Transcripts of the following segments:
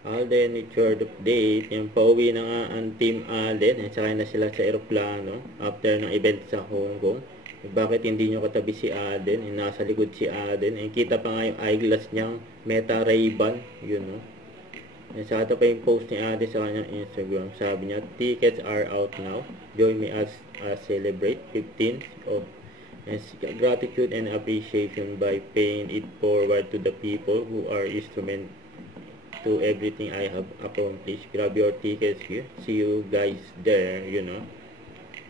Alden with short update. Yung pauwi na nga ang Team Alden. Sakay na sila sa aeroplano after ng event sa Hong Kong. Bakit hindi nyo katabi si Alden? Nasa likod si Alden. Kita pa nga yung eyeglass niyang Meta Ray-Ban. Yun, no? Saka pa yung post ni Alden sa kanyang Instagram. Sabi niya, tickets are out now. Join me as celebrate 15th of gratitude and appreciation by paying it forward to the people who are instrumental to everything I have accomplished. Grab your tickets here. See you guys there, you know.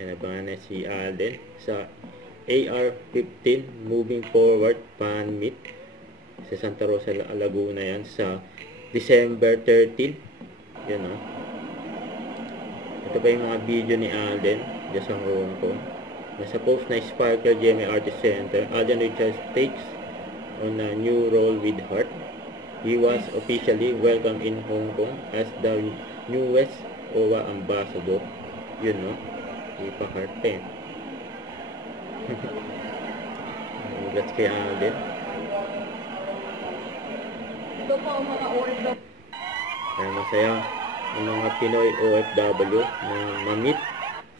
And abangan na si Alden sa AR-15 Moving Forward Fan Meet sa Santa Rosa, Laguna yan sa December 13, you know. Ito pa yung mga video ni Alden dyan sa Hong Kong. Nasa post na Sparkle GMA Artist Center, Alden Richards takes on a new role with Heart. He was officially welcomed in Hong Kong as the newest OWA ambassador. Yun, no? Ipa-heart pa yun. Congrats kay Alden. Ito po ang mga OFW. Kaya masaya ang mga Pinoy OFW na ma-meet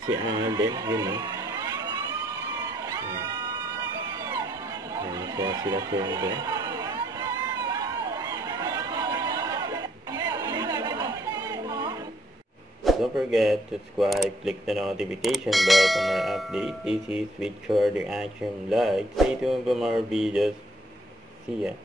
si Alden. Yun, no? Kaya masaya sila siyempre. Don't forget to subscribe, click the notification bell for more updates. This is with Short Reaction Like. Stay tuned for more videos. See ya.